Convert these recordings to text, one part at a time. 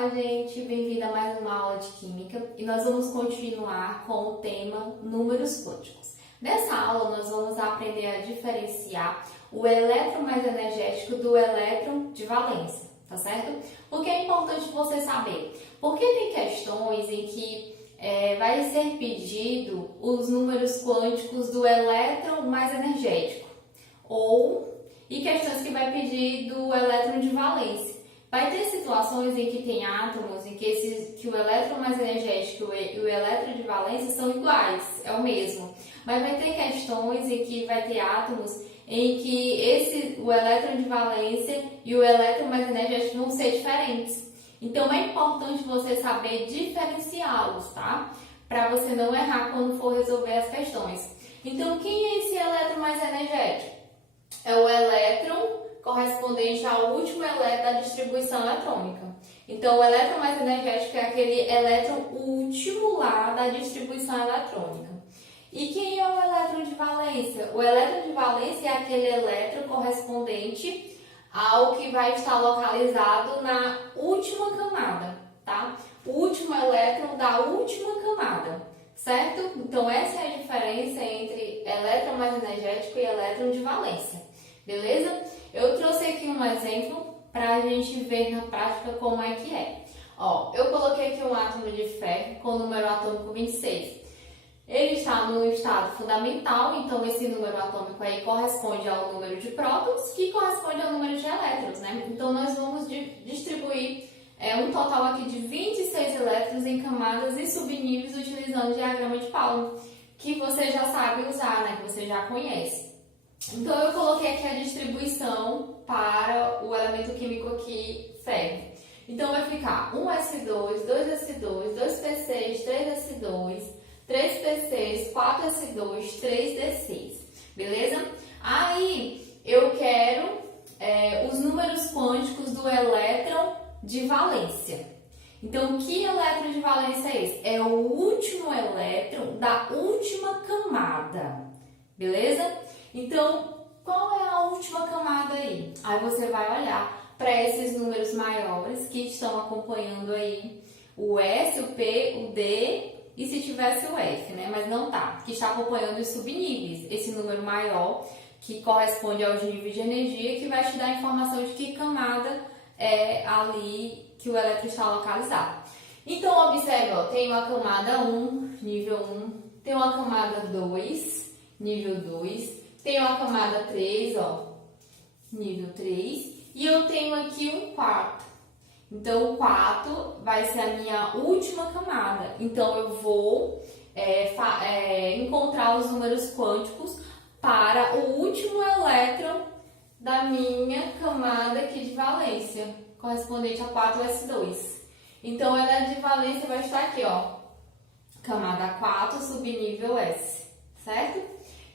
Olá, gente! Bem-vindo a mais uma aula de Química e nós vamos continuar com o tema números quânticos. Nessa aula, nós vamos aprender a diferenciar o elétron mais energético do elétron de valência, tá certo? Porque é importante você saber, porque tem questões em que vai ser pedido os números quânticos do elétron mais energético e questões que vai pedir do elétron de valência. Vai ter situações em que tem átomos em que o elétron mais energético e o elétron de valência são iguais, é o mesmo. Mas vai ter questões em que vai ter átomos em que o elétron de valência e o elétron mais energético vão ser diferentes. Então é importante você saber diferenciá-los, tá? Para você não errar quando for resolver as questões. Então quem é esse elétron mais energético? É o elétron correspondente ao último elétron da distribuição eletrônica. Então, o elétron mais energético é aquele elétron último lá da distribuição eletrônica. E quem é o elétron de valência? O elétron de valência é aquele elétron correspondente ao que vai estar localizado na última camada, tá? O último elétron da última camada, certo? Então, essa é a diferença entre elétron mais energético e elétron de valência, beleza? Eu trouxe aqui um exemplo para a gente ver na prática como é que é. Ó, eu coloquei aqui um átomo de ferro com o número atômico 26. Ele está no estado fundamental, então esse número atômico aí corresponde ao número de prótons, que corresponde ao número de elétrons, né? Então nós vamos distribuir um total aqui de 26 elétrons em camadas e subníveis utilizando o diagrama de Pauli, que você já sabe usar, né? Que você já conhece. Então, eu coloquei aqui a distribuição para o elemento químico aqui, ferro. Então, vai ficar 1s2, 2s2, 2p6, 3s2, 3p6, 4s2, 3d6, beleza? Aí, eu quero os números quânticos do elétron de valência. Então, que elétron de valência é esse? É o último elétron da última camada, beleza? Então, qual é a última camada aí? Aí você vai olhar para esses números maiores que estão acompanhando aí o S, o P, o D e se tivesse o F, né? Mas não tá, que está acompanhando os subníveis. Esse número maior que corresponde aos níveis de energia que vai te dar a informação de que camada é ali que o elétron está localizado. Então, observa, ó, tem uma camada 1, nível 1, tem uma camada 2, nível 2, tem uma camada 3, ó, nível 3, e eu tenho aqui um quarto. Então, o quarto vai ser a minha última camada. Então, eu vou encontrar os números quânticos para o último elétron da minha camada aqui de valência, correspondente a 4s2. Então, o elétron de valência vai estar aqui, ó, camada 4, subnível S, certo?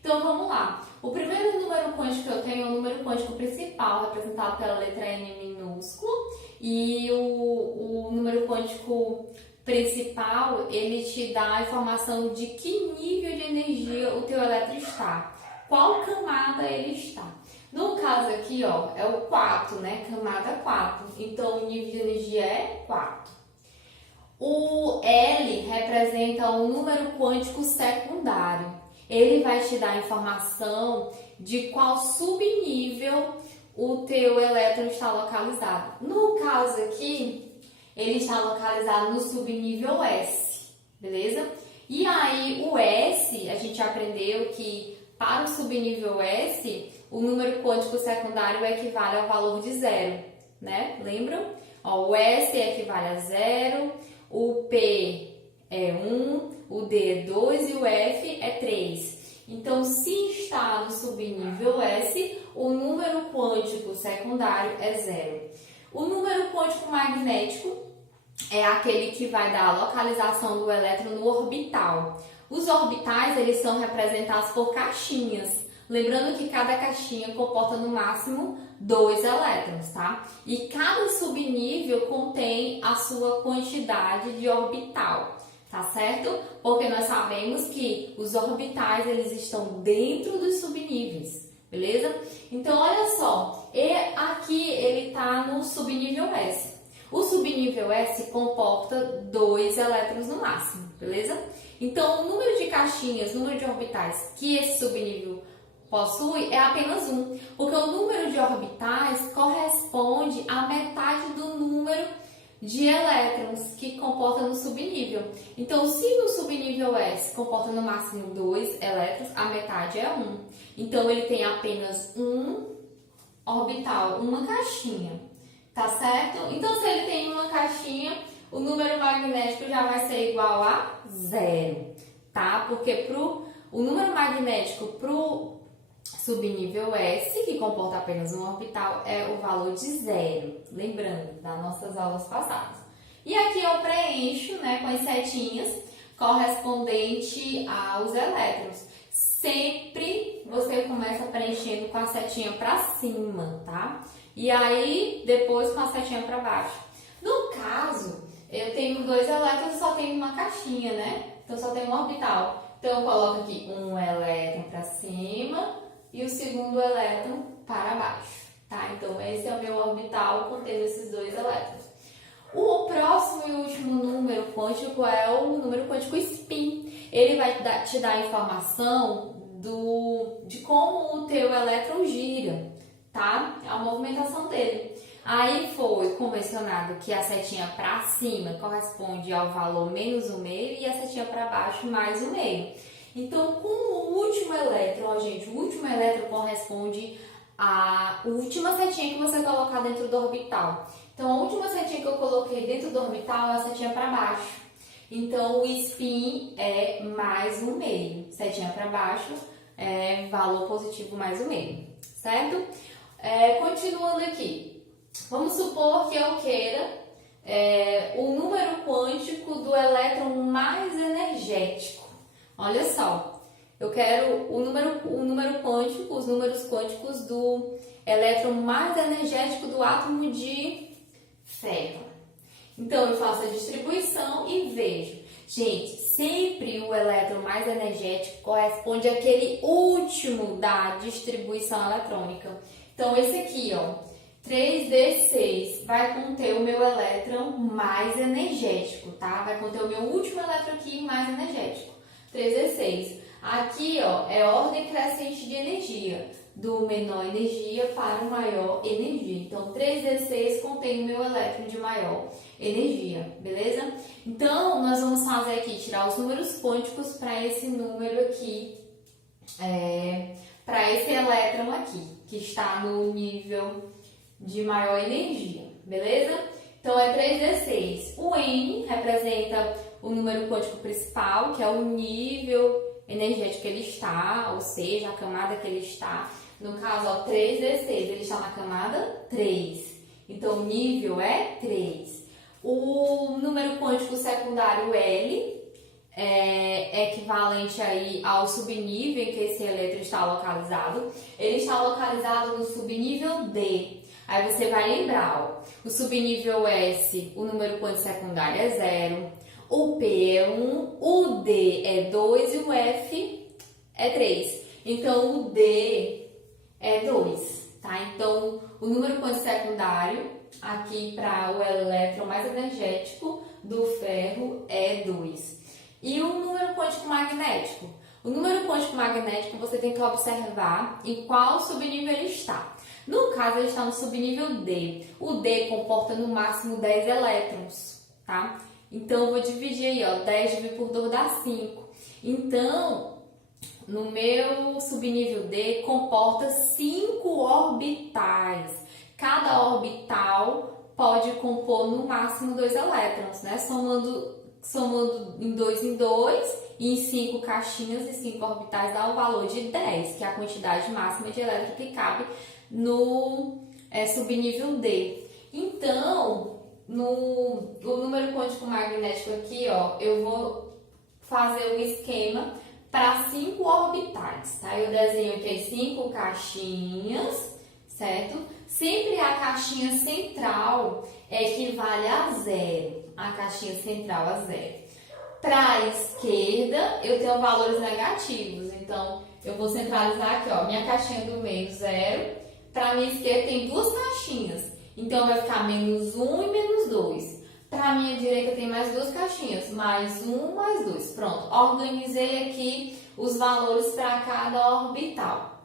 Então, vamos lá. O primeiro número quântico que eu tenho é o número quântico principal, representado pela letra N minúsculo. E o número quântico principal, ele te dá a informação de que nível de energia o teu elétron está. Qual camada ele está. No caso aqui, ó, é o 4, né? Camada 4. Então, o nível de energia é 4. O L representa o número quântico secundário. Ele vai te dar a informação de qual subnível o teu elétron está localizado. No caso aqui, ele está localizado no subnível S, beleza? E aí, o S, a gente aprendeu que para o subnível S, o número quântico secundário equivale ao valor de 0, né? Lembram? Ó, o S equivale a 0, o P é 1, o D é 2 e o F é 3. Então, se está no subnível S, o número quântico secundário é 0. O número quântico magnético é aquele que vai dar a localização do elétron no orbital. Os orbitais, eles são representados por caixinhas. Lembrando que cada caixinha comporta no máximo 2 elétrons, tá? E cada subnível contém a sua quantidade de orbital, tá certo? Porque nós sabemos que os orbitais, eles estão dentro dos subníveis, beleza? Então, olha só, aqui ele tá no subnível S. O subnível S comporta 2 elétrons no máximo, beleza? Então, o número de caixinhas, número de orbitais que esse subnível possui é apenas 1, porque o número de orbitais corresponde à metade do número de elétrons que comporta no subnível. Então, se no subnível S comporta no máximo 2 elétrons, a metade é 1. Então, ele tem apenas um orbital, uma caixinha, tá certo? Então, se ele tem uma caixinha, o número magnético já vai ser igual a 0, tá? Porque o número magnético para o subnível S, que comporta apenas um orbital, é o valor de 0, lembrando das nossas aulas passadas. E aqui eu preencho, né, com as setinhas correspondente aos elétrons. Sempre você começa preenchendo com a setinha para cima, tá? E aí depois com a setinha para baixo. No caso, eu tenho 2 elétrons e só tenho uma caixinha, né? Então só tenho um orbital. Então eu coloco aqui um elétron para cima e o segundo elétron para baixo, tá? Então esse é o meu orbital contendo esses 2 elétrons. O próximo e último número quântico é o número quântico spin. Ele vai te dar a informação de como o teu elétron gira, tá? A movimentação dele. Aí foi convencionado que a setinha para cima corresponde ao valor menos o meio e a setinha para baixo mais o meio. Então, com o último elétron, ó, gente, o último elétron corresponde à última setinha que você colocar dentro do orbital. Então, a última setinha que eu coloquei dentro do orbital é a setinha para baixo. Então, o spin é mais um meio. Setinha para baixo é valor positivo mais um meio, certo? Continuando aqui. Vamos supor que eu queira o número quântico do elétron mais energético. Olha só, eu quero o número quântico, os números quânticos do elétron mais energético do átomo de ferro. Então, eu faço a distribuição e vejo. Gente, sempre o elétron mais energético corresponde àquele último da distribuição eletrônica. Então, esse aqui, ó, 3d6 vai conter o meu elétron mais energético, tá? Vai conter o meu último elétron aqui mais energético, 3d6. Aqui, ó, é ordem crescente de energia, do menor energia para o maior energia. Então, 3d6 contém o meu elétron de maior energia, beleza? Então, nós vamos fazer aqui, tirar os números quânticos para esse número aqui, para esse elétron aqui, que está no nível de maior energia, beleza? Então, é 3d6. O N representa o número quântico principal, que é o nível energético que ele está, ou seja, a camada que ele está. No caso, ó, 3d6, ele está na camada 3. Então, o nível é 3. O número quântico secundário L é equivalente aí ao subnível em que esse elétron está localizado. Ele está localizado no subnível D. Aí você vai lembrar, ó, o subnível S, o número quântico secundário é 0, o P é 1, o D é 2 e o F é 3. Então, o D é 2, tá? Então, o número quântico secundário, aqui para o elétron mais energético do ferro, é 2. E o número quântico magnético? O número quântico magnético você tem que observar em qual subnível ele está. No caso, ele está no subnível D. O D comporta no máximo 10 elétrons, tá? Então, eu vou dividir aí, ó, 10 dividido por 2 dá 5. Então, no meu subnível D, comporta 5 orbitais. Cada orbital pode compor no máximo 2 elétrons, né? Somando em 2 e em 5 caixinhas e 5 orbitais dá o valor de 10, que é a quantidade máxima de elétron que cabe no subnível D. Então, no número quântico magnético aqui, ó, eu vou fazer o esquema para 5 orbitais, tá? Eu desenho aqui 5 caixinhas, certo? Sempre a caixinha central equivale a 0. A caixinha central a 0. Para a esquerda, eu tenho valores negativos. Então, eu vou centralizar aqui, ó, minha caixinha do meio 0. Para a minha esquerda tem 2 caixinhas. Então, vai ficar -1 e -2. mais 1, mais 2. Pronto, organizei aqui os valores para cada orbital,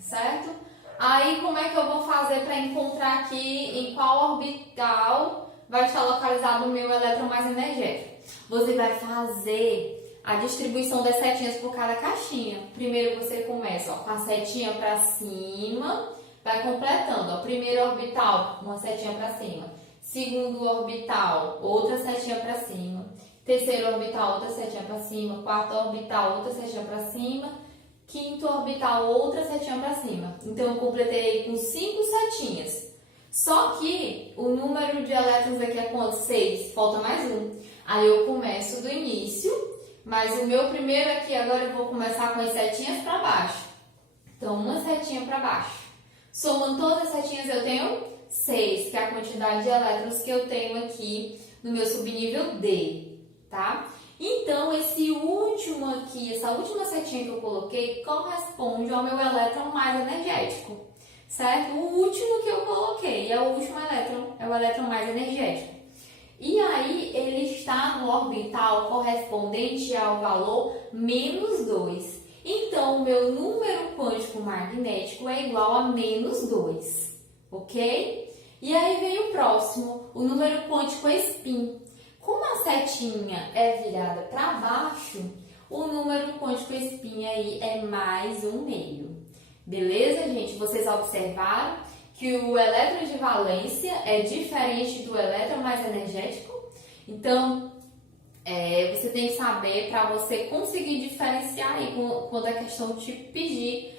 certo? Aí, como é que eu vou fazer para encontrar aqui em qual orbital vai estar localizado o meu elétron mais energético? Você vai fazer a distribuição das setinhas por cada caixinha. Primeiro você começa com a setinha para cima, vai completando. Ó, primeiro orbital, uma setinha para cima. Segundo orbital, outra setinha para cima. Terceiro orbital, outra setinha para cima. Quarto orbital, outra setinha para cima. Quinto orbital, outra setinha para cima. Então, eu completei com 5 setinhas. Só que o número de elétrons aqui é quanto? 6. Falta mais um. Aí, eu começo do início, mas o meu primeiro aqui, agora eu vou começar com as setinhas para baixo. Então, uma setinha para baixo. Somando todas as setinhas, eu tenho 6, que é a quantidade de elétrons que eu tenho aqui no meu subnível D, tá? Então, esse último aqui, essa última setinha que eu coloquei, corresponde ao meu elétron mais energético, certo? O último que eu coloquei é o último elétron, é o elétron mais energético. E aí, ele está no orbital correspondente ao valor menos 2. Então, o meu número quântico magnético é igual a menos 2, ok? E aí vem o próximo, o número quântico spin. Como a setinha é virada para baixo, o número quântico spin aí é mais 1,5. Beleza, gente? Vocês observaram que o elétron de valência é diferente do elétron mais energético? Então, você tem que saber para você conseguir diferenciar aí quando a questão te pedir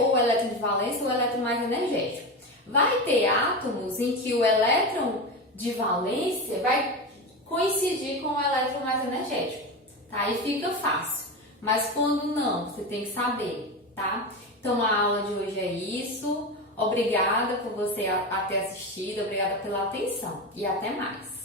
ou o elétron de valência ou o elétron mais energético. Vai ter átomos em que o elétron de valência vai coincidir com o elétron mais energético, tá? Aí fica fácil. Mas quando não, você tem que saber, tá? Então a aula de hoje é isso. Obrigada por você ter assistido, obrigada pela atenção e até mais.